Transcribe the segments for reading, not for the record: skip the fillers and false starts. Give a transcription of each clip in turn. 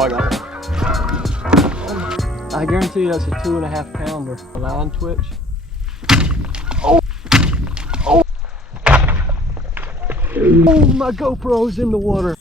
I got one. I guarantee you that's a 2.5 pounder. A line twitch. Oh! Oh! Oh, my GoPro's in the water.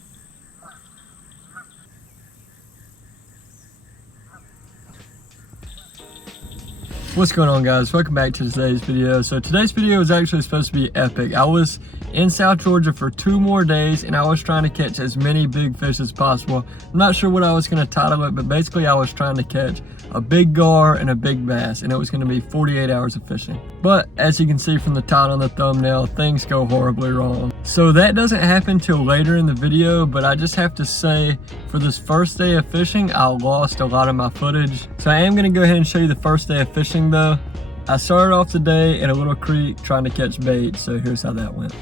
What's going on, guys? Welcome back to today's video. So today's video is actually supposed to be epic. I was in South Georgia for 2 more days and I was trying to catch as many big fish as possible. I'm not sure what I was going to title it, but basically I was trying to catch a big gar and a big bass, and it was going to be 48 hours of fishing. But as you can see from the title and the thumbnail, things go horribly wrong. So that doesn't happen till later in the video, but I just have to say, for this first day of fishing, I lost a lot of my footage. So I am going to go ahead and show you the first day of fishing though. I started off the day in a little creek trying to catch bait, so here's how that went.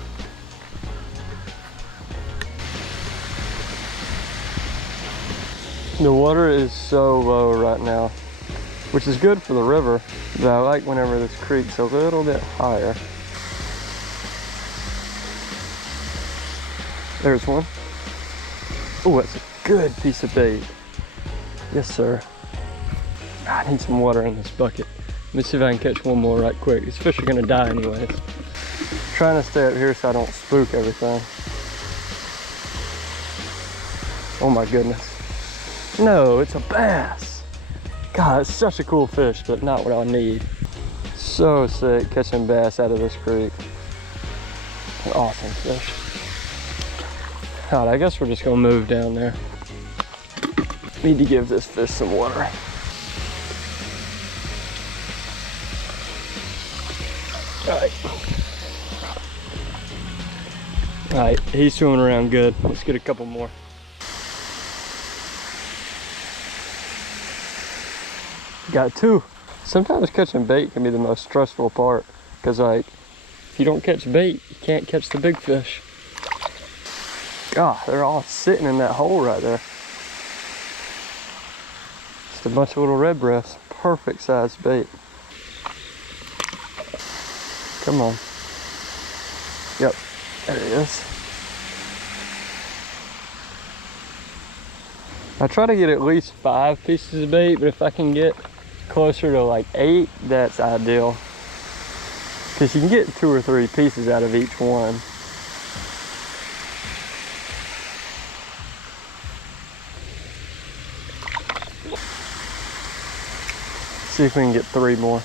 The water is so low right now, which is good for the river, but I like whenever this creek's a little bit higher. There's one. Oh, that's a good piece of bait. Yes, sir. I need some water in this bucket. Let me see if I can catch one more right quick. These fish are gonna die anyways. I'm trying to stay up here so I don't spook everything. Oh my goodness. No, it's a bass. God, it's such a cool fish, but not what I need. So sick catching bass out of this creek. An awesome fish. God, I guess we're just gonna move down there. Need to give this fish some water. All right, he's swimming around good. Let's get a couple more. Got 2. Sometimes catching bait can be the most stressful part, because like, if you don't catch bait, you can't catch the big fish. God, they're all sitting in that hole right there. Just a bunch of little red breasts. Perfect sized bait. Come on. Yep, there he is. I try to get at least 5 pieces of bait, but if I can get closer to like 8, that's ideal. Because you can get 2 or 3 pieces out of each one. See if we can get 3 more.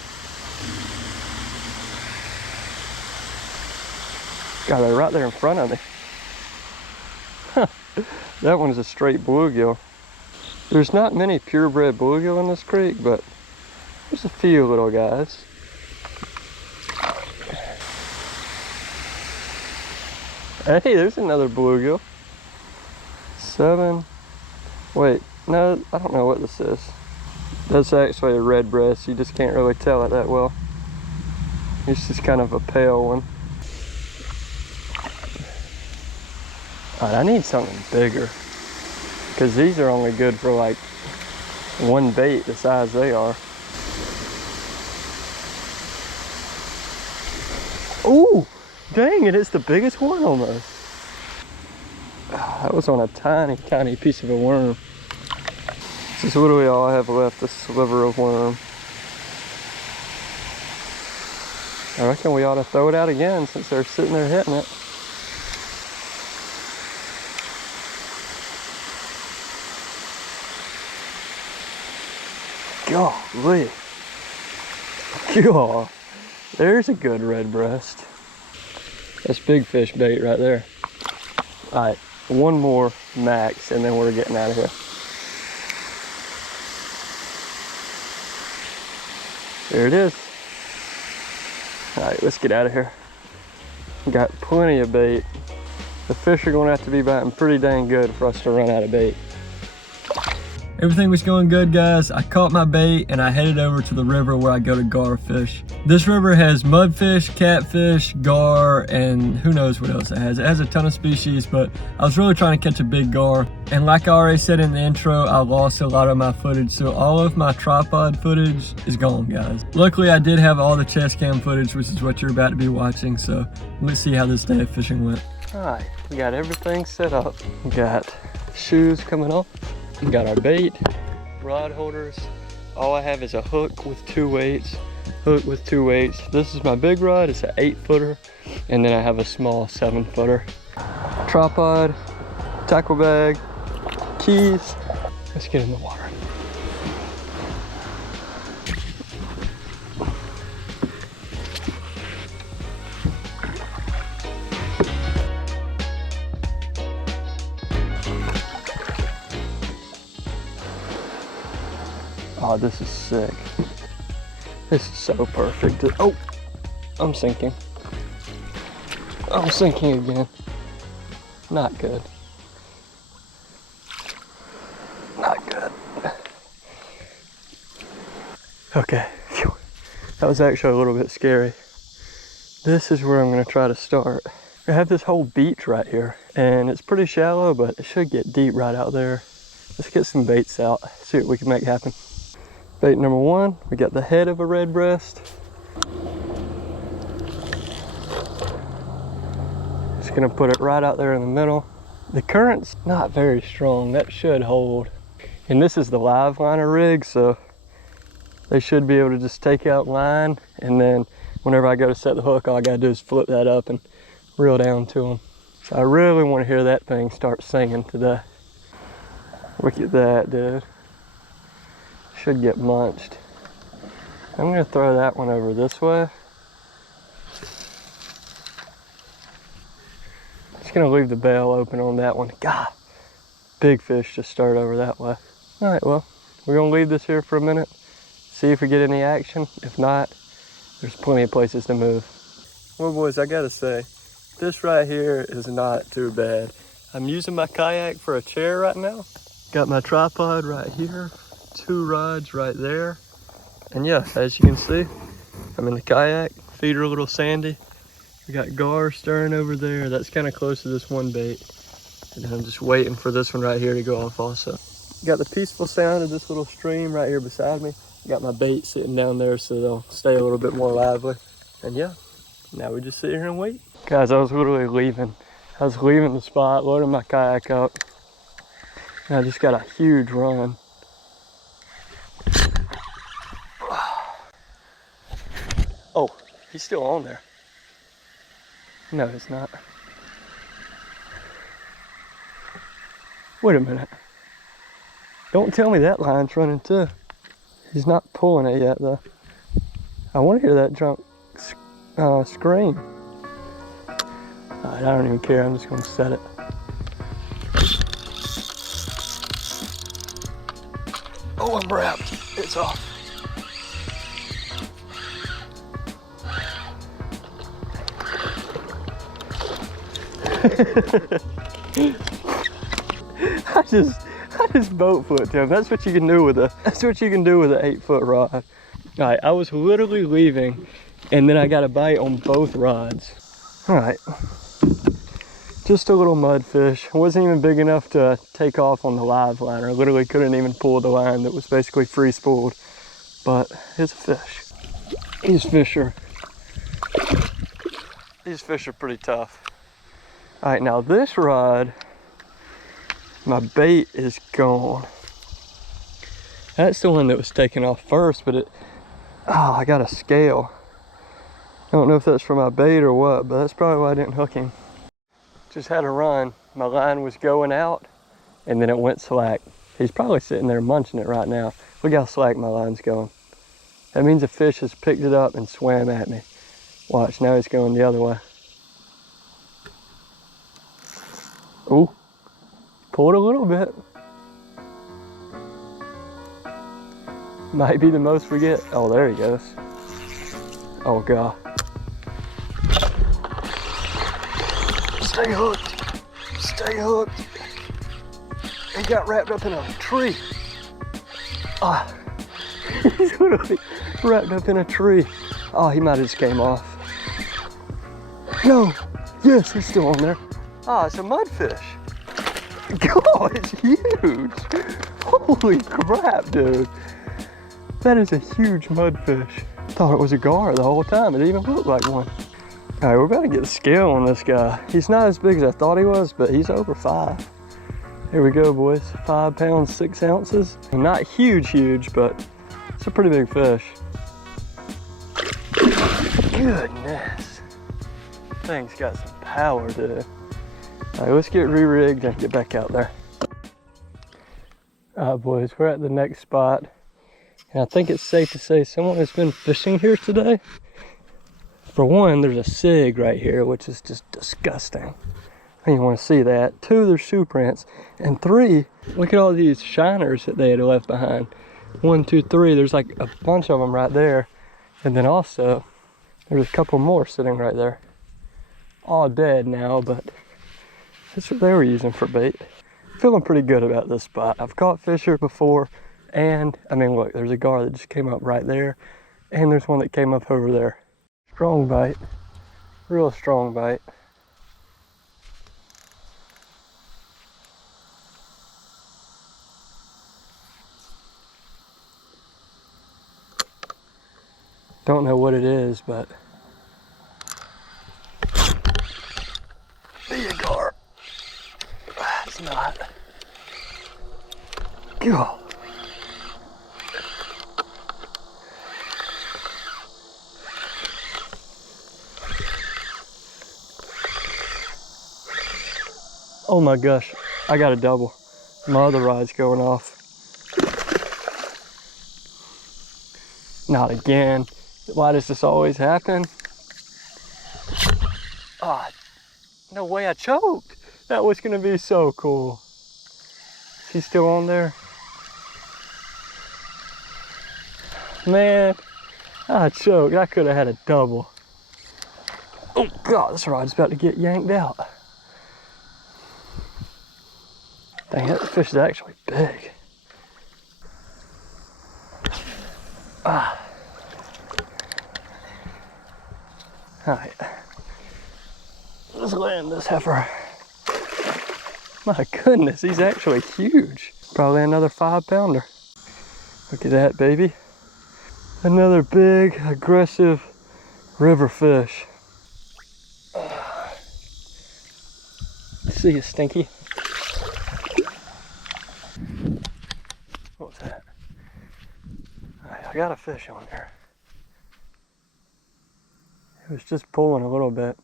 God, they're right there in front of me. That one's a straight bluegill. There's not many purebred bluegill in this creek, but there's a few little guys. Hey, there's another bluegill. 7. Wait, no, I don't know what this is. That's actually a red breast. You just can't really tell it that well. It's just kind of a pale one. Alright, I need something bigger, because these are only good for like one bait the size they are. Ooh, dang it, it's the biggest one almost. That was on a tiny, tiny piece of a worm. This is literally all I have left, a sliver of worm. I reckon we ought to throw it out again since they're sitting there hitting it. Golly. God. There's a good red breast. That's big fish bait right there. Alright, one more max and then we're getting out of here. There it is. Alright, let's get out of here. Got plenty of bait. The fish are going to have to be biting pretty dang good for us to run out of bait. Everything was going good, guys. I caught my bait and I headed over to the river where I go to gar fish. This river has mudfish, catfish, gar, and who knows what else it has. It has a ton of species, but I was really trying to catch a big gar. And like I already said in the intro, I lost a lot of my footage, so all of my tripod footage is gone, guys. Luckily, I did have all the chest cam footage, which is what you're about to be watching, so let's see how this day of fishing went. All right, we got everything set up. We got shoes coming off. We got our bait, rod holders. All I have is a hook with 2 weights. Hook with 2 weights. This is my big rod, it's an 8-footer. And then I have a small 7-footer. Tripod, tackle bag, keys. Let's get in the water. Oh, this is sick. This is so perfect. Oh, I'm sinking. I'm sinking again. Not good. Not good. Okay, phew. That was actually a little bit scary. This is where I'm gonna try to start. I have this whole beach right here, and it's pretty shallow, but it should get deep right out there. Let's get some baits out, see what we can make happen. Bait number 1, we got the head of a red breast. Just gonna put it right out there in the middle. The current's not very strong, that should hold. And this is the live liner rig, so they should be able to just take out line, and then whenever I go to set the hook, all I gotta do is flip that up and reel down to them. So I really wanna hear that thing start singing today. Look at that, dude. Should get munched. I'm gonna throw that one over this way. Just gonna leave the bail open on that one. God, big fish just started over that way. All right, well, we're gonna leave this here for a minute, see if we get any action. If not, there's plenty of places to move. Well, boys, I gotta say, this right here is not too bad. I'm using my kayak for a chair right now. Got my tripod right here. 2 rods right there, and yeah, as you can see, I'm in the kayak. Feet are a little sandy. We got gar stirring over there. That's kind of close to this one bait, and I'm just waiting for this one right here to go off also. Got the peaceful sound of this little stream right here beside me. Got my bait sitting down there so they'll stay a little bit more lively, and yeah, now we just sit here and wait. Guys, I was literally leaving. I was leaving the spot, loading my kayak up, and I just got a huge run. Oh, he's still on there. No, he's not. Wait a minute. Don't tell me that line's running too. He's not pulling it yet though. I want to hear that drunk scream. Alright, I don't even care. I'm just going to set it. Oh, I'm wrapped. It's off. I just boat flipped him. That's what you can do with an 8-foot rod. All right, I was literally leaving, and then I got a bite on both rods. All right, just a little mudfish. It wasn't even big enough to take off on the live liner. I literally couldn't even pull the line that was basically free spooled, but it's a fish. These fish are pretty tough. All right, now this rod, my bait is gone. That's the one that was taken off first, but I got a scale. I don't know if that's for my bait or what, but that's probably why I didn't hook him. Just had a run. My line was going out, and then it went slack. He's probably sitting there munching it right now. Look how slack my line's going. That means a fish has picked it up and swam at me. Watch, now he's going the other way. Ooh, pulled a little bit. Might be the most we get. Oh, there he goes. Oh God. Stay hooked. Stay hooked. He got wrapped up in a tree. Ah, he's literally wrapped up in a tree. Oh, he might have just came off. No, yes, he's still on there. Ah, it's a mudfish. God, it's huge. Holy crap, dude. That is a huge mudfish. Thought it was a gar the whole time. It didn't even look like one. All right, we're about to get the scale on this guy. He's not as big as I thought he was, but he's over 5. Here we go, boys. 5 pounds, 6 ounces. Not huge, but it's a pretty big fish. Goodness. Thing's got some power to it. All right, let's get re-rigged and get back out there. All right, boys, we're at the next spot. And I think it's safe to say someone has been fishing here today. For one, there's a sig right here, which is just disgusting. You want to see that. 2, there's shoe prints. And 3, look at all these shiners that they had left behind. 1, 2, 3, there's like a bunch of them right there. And then also, there's a couple more sitting right there. All dead now, but that's what they were using for bait. Feeling pretty good about this spot. I've caught fish here before, and I mean, look, there's a gar that just came up right there, and there's one that came up over there. Strong bite, real strong bite. Don't know what it is, but be a gar. It's not. God. Oh my gosh, I got a double. My other rod's going off. Not again. Why does this always happen? Ah, no way I choked. That was gonna be so cool. Is he still on there? Man, I choked. I could have had a double. Oh God, this rod's about to get yanked out. Dang, that fish is actually big. Ah. All right, let's land this heifer. My goodness, he's actually huge. Probably another 5 pounder. Look at that, baby. Another big, aggressive river fish. See you, Stinky. What was that? All right, I got a fish on there. He was just pulling a little bit.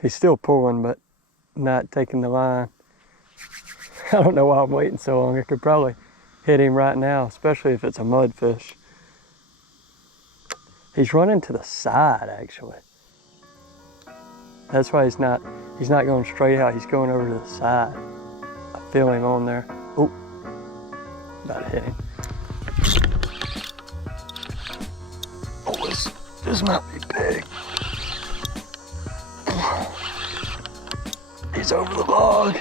He's still pulling, but not taking the line. I don't know why I'm waiting so long. I could probably hit him right now, especially if it's a mudfish. He's running to the side, actually. That's why he's not going straight out. He's going over to the side. I feel him on there. Oh, about to hit him. Oh, this might be big. He's over the log.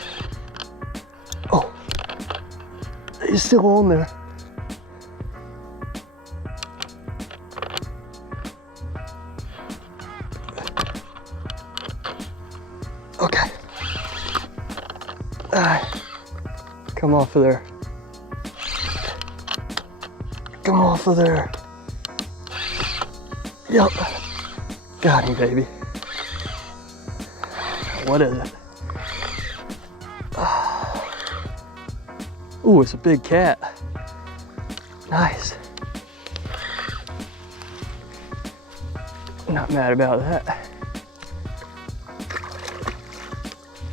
Oh, he's still on there. Okay. Come off of there. Come off of there. Yep. Got him, baby. What is it? Ooh, it's a big cat. Nice. Not mad about that.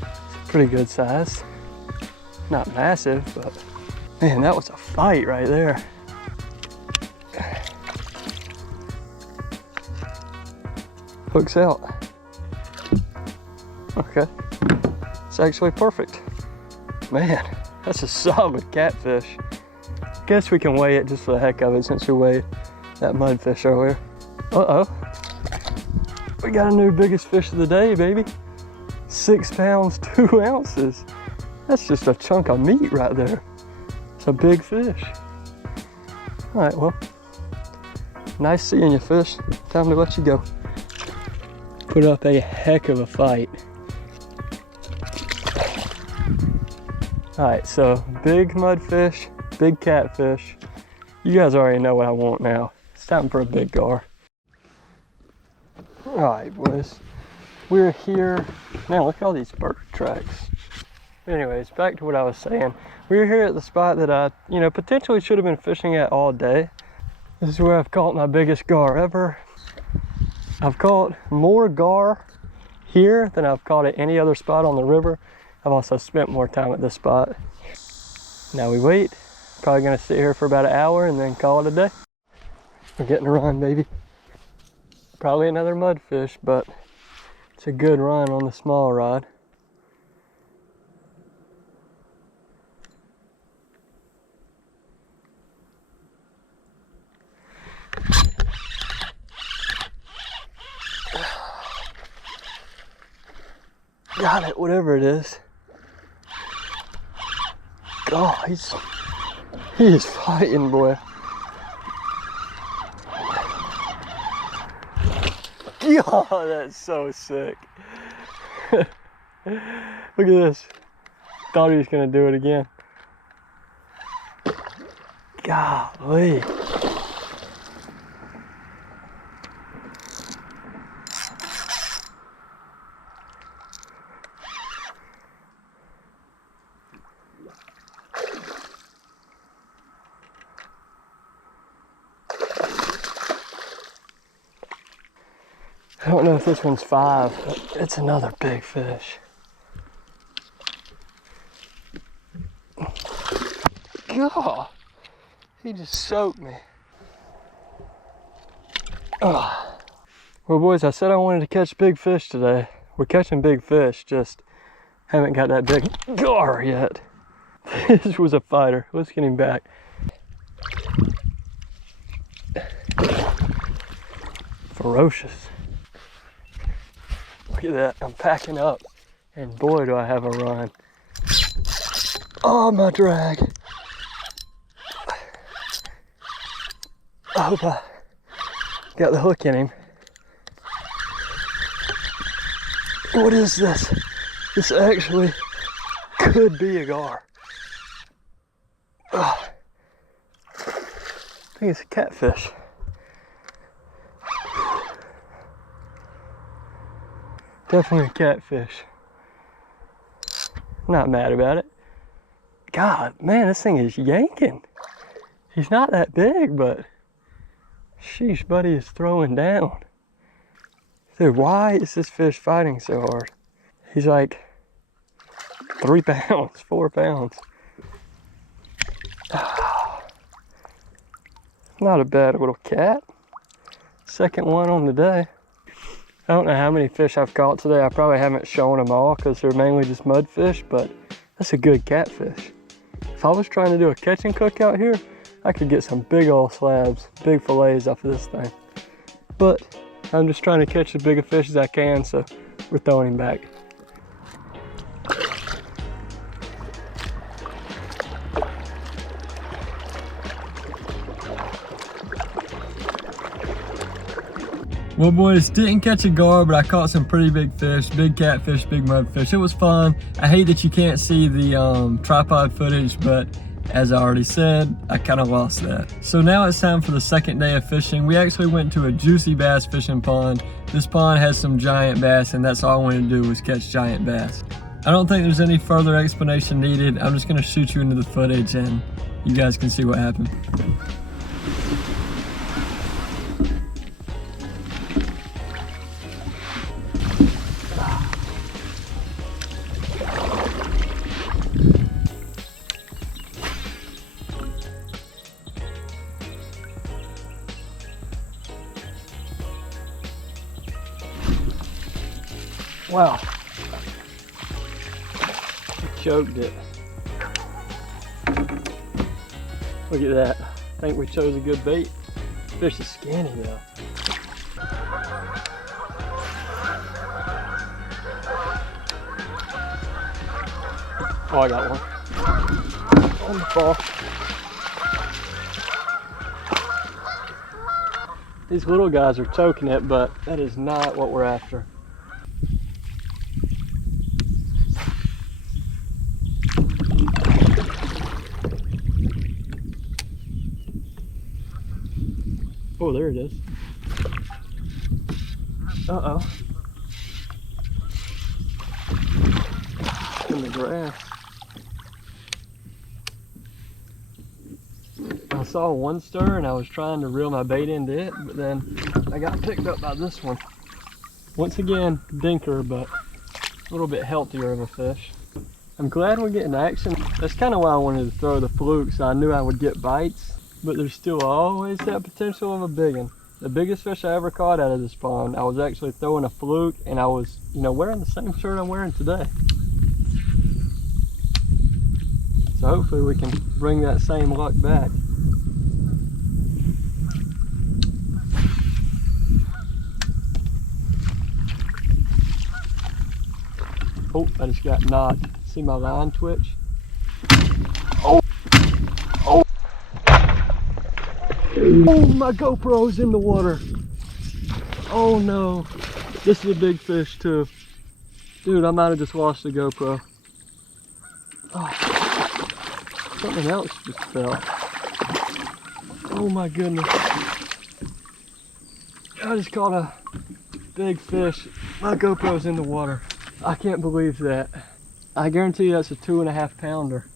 It's a pretty good size. Not massive, but man, that was a fight right there. Hooks out. Okay. It's actually perfect. Man, that's a solid catfish. Guess we can weigh it just for the heck of it since we weighed that mudfish earlier. Uh-oh. We got a new biggest fish of the day, baby. 6 pounds, 2 ounces. That's just a chunk of meat right there. It's a big fish. All right, well, nice seeing you, fish. Time to let you go. Put up a heck of a fight. All right, so big mudfish, big catfish. You guys already know what I want now. It's time for a big gar. All right, boys. We're here. Man, look at all these bird tracks. Anyways, back to what I was saying. We're here at the spot that I, potentially should have been fishing at all day. This is where I've caught my biggest gar ever. I've caught more gar here than I've caught at any other spot on the river. I've also spent more time at this spot. Now we wait. Probably gonna sit here for about an hour and then call it a day. We're getting a run, baby. Probably another mudfish, but it's a good run on the small rod. Got it, whatever it is. Oh, he's fighting, boy. Oh, that's so sick. Look at this. Thought he was gonna do it again. Golly. I don't know if this one's 5, but it's another big fish. God, he just soaked me. Oh. Well, boys, I said I wanted to catch big fish today. We're catching big fish, just haven't got that big gar yet. This was a fighter. Let's get him back. Ferocious. Look at that, I'm packing up, and boy do I have a run. Oh, my drag. I hope I got the hook in him. What is this? This actually could be a gar. Oh. I think it's a catfish. Definitely a catfish. Not mad about it. God, man, this thing is yanking. He's not that big, but sheesh, buddy is throwing down. Dude, why is this fish fighting so hard? He's like 3 pounds, 4 pounds. Not a bad little cat. Second one on the day. I don't know how many fish I've caught today. I probably haven't shown them all because they're mainly just mudfish, but that's a good catfish. If I was trying to do a catch and cook out here, I could get some big old slabs, big fillets off of this thing. But I'm just trying to catch as big a fish as I can, so we're throwing him back. Well, boys, didn't catch a gar, but I caught some pretty big fish, big catfish, big mudfish. It was fun. I hate that you can't see the tripod footage, but as I already said, I kind of lost that. So now it's time for the second day of fishing. We actually went to a juicy bass fishing pond. This pond has some giant bass, and that's all I wanted to do was catch giant bass. I don't think there's any further explanation needed. I'm just gonna shoot you into the footage and you guys can see what happened. Wow, choked it. Look at that. I think we chose a good bait. Fish is skinny though. Oh, I got one. On the fall. These little guys are choking it, but that is not what we're after. Oh, there it is. Uh-oh. In the grass. I saw one stir and I was trying to reel my bait into it, but then I got picked up by this one. Once again, dinker, but a little bit healthier of a fish. I'm glad we're getting action. That's kind of why I wanted to throw the fluke, so I knew I would get bites, but there's still always that potential of a big one. The biggest fish I ever caught out of this pond, I was actually throwing a fluke, and I was, you know, wearing the same shirt I'm wearing today. So hopefully we can bring that same luck back. Oh, I just got knocked. See my line twitch? Oh! Oh! Oh, my GoPro's in the water. Oh no. This is a big fish too. Dude, I might have just lost the GoPro. Oh, something else just fell. Oh my goodness. I just caught a big fish. My GoPro's in the water. I can't believe that. I guarantee you that's a 2.5 pounder.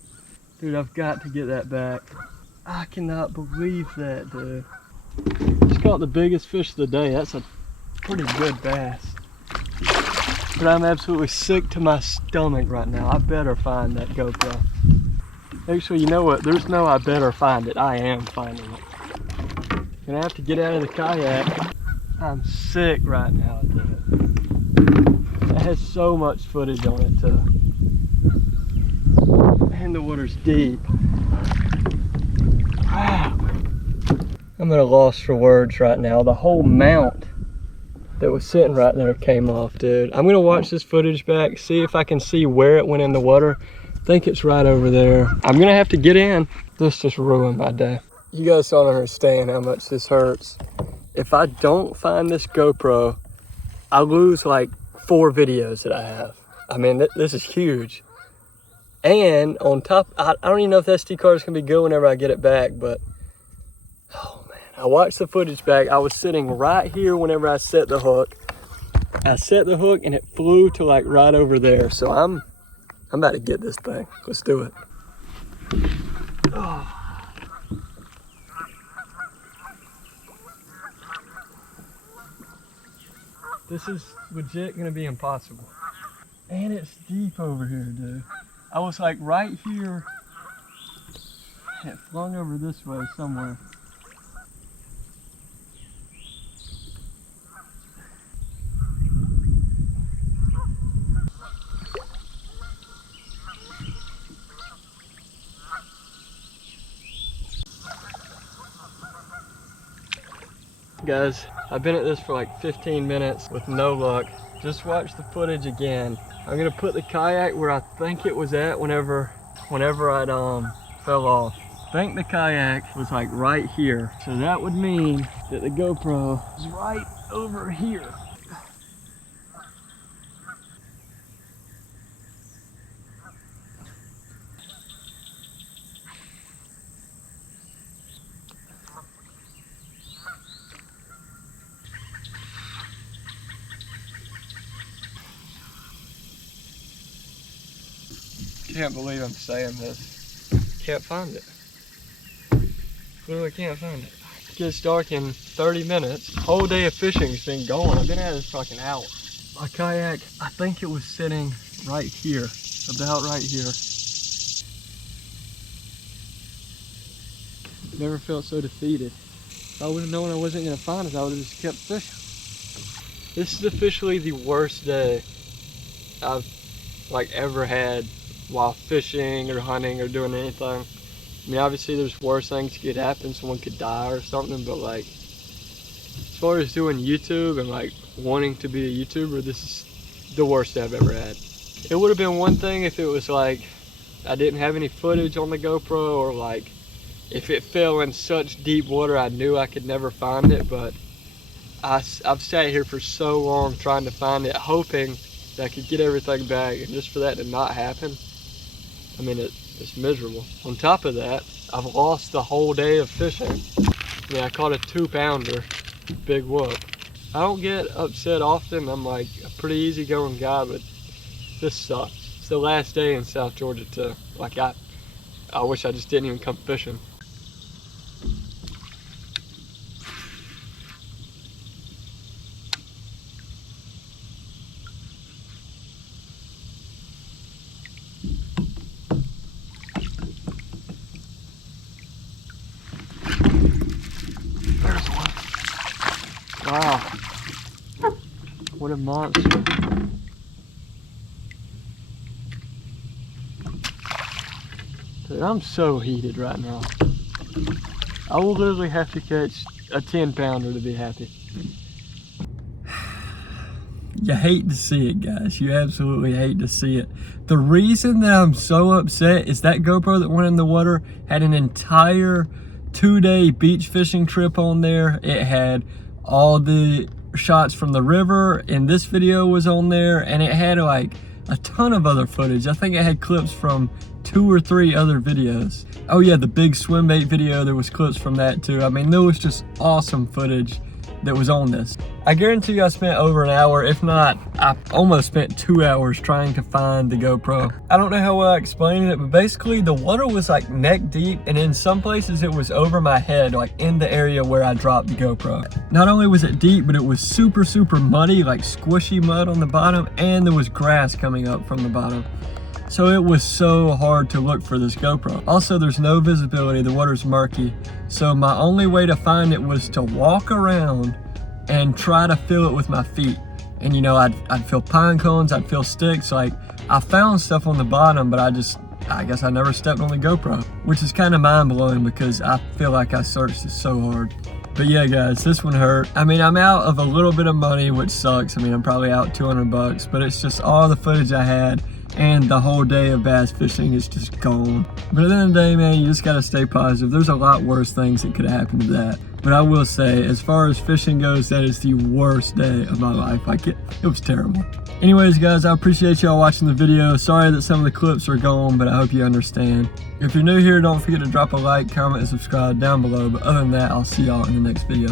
Dude, I've got to get that back. I cannot believe that, dude. Just caught the biggest fish of the day. That's a pretty good bass. But I'm absolutely sick to my stomach right now. I better find that GoPro. Actually, you know what? There's no I better find it. I am finding it. Gonna have to get out of the kayak. I'm sick right now, dude. It has so much footage on it too. And the water's deep. Wow. I'm at a loss for words right now. The whole mount that was sitting right there came off, dude. I'm gonna watch this footage back, see if I can see where it went in the water. I think it's right over there. I'm gonna have to get in. This just ruined my day. You guys don't understand how much this hurts. If I don't find this GoPro, I lose like 4 videos that I have. I mean, this is huge. And on top, I don't even know if the SD card is gonna be good whenever I get it back, but oh man, I watched the footage back. I was sitting right here whenever I set the hook. I set the hook and it flew to like right over there. So I'm about to get this thing. Let's do it. Oh. This is legit gonna be impossible. And it's deep over here, dude. I was like right here. It flung over this way somewhere. Guys, I've been at this for like 15 minutes with no luck. Just watch the footage again. I'm gonna put the kayak where I think it was at whenever I fell off. I think the kayak was like right here. So that would mean that the GoPro is right over here. Can't believe I'm saying this. Can't find it. Literally can't find it. It gets dark in 30 minutes. Whole day of fishing's been going. I've been at this for like an hour. My kayak, I think it was sitting right here. About right here. Never felt so defeated. If I would have known I wasn't gonna find it, I would have just kept fishing. This is officially the worst day I've like ever had while fishing or hunting or doing anything. I mean, obviously there's worse things could happen. Someone could die or something, but like as far as doing YouTube and like wanting to be a YouTuber, this is the worst day I've ever had. It would have been one thing if it was like I didn't have any footage on the GoPro, or like if it fell in such deep water I knew I could never find it, but I've sat here for so long trying to find it, hoping that I could get everything back, and just for that to not happen, I mean, it's miserable. On top of that, I've lost the whole day of fishing. I mean, I caught a 2-pounder, big whoop. I don't get upset often. I'm like a pretty easygoing guy, but this sucks. It's the last day in South Georgia too. Like I wish I just didn't even come fishing. What a monster. Dude, I'm so heated right now. I will literally have to catch a 10-pounder to be happy. You hate to see it, guys. You absolutely hate to see it. The reason that I'm so upset is that GoPro that went in the water had an entire 2-day beach fishing trip on there. It had all the shots from the river, and this video was on there, and it had like a ton of other footage. I think it had clips from 2 or 3 other videos. Oh yeah, the big swim bait video, there was clips from that too. I mean, there was just awesome footage that was on this. I guarantee you I spent over an hour, if not, I almost spent 2 hours trying to find the GoPro. I don't know how well I explained it, but basically the water was like neck deep, and in some places it was over my head, like in the area where I dropped the GoPro. Not only was it deep, but it was super, super muddy, like squishy mud on the bottom, and there was grass coming up from the bottom. So it was so hard to look for this GoPro. Also, there's no visibility, the water's murky. So my only way to find it was to walk around and try to feel it with my feet. And you know, I'd feel pine cones, I'd feel sticks. Like, I found stuff on the bottom, but I guess I never stepped on the GoPro, which is kind of mind-blowing because I feel like I searched it so hard. But yeah, guys, this one hurt. I mean, I'm out of a little bit of money, which sucks. I mean, I'm probably out 200 bucks, but it's just all the footage I had, and the whole day of bass fishing is just gone. But at the end of the day, man, you just gotta stay positive. There's a lot worse things that could happen to that. But I will say, as far as fishing goes, that is the worst day of my life. Like, it was terrible. Anyways, guys, I appreciate y'all watching the video. Sorry that some of the clips are gone, but I hope you understand. If you're new here, don't forget to drop a like, comment, and subscribe down below. But other than that, I'll see y'all in the next video.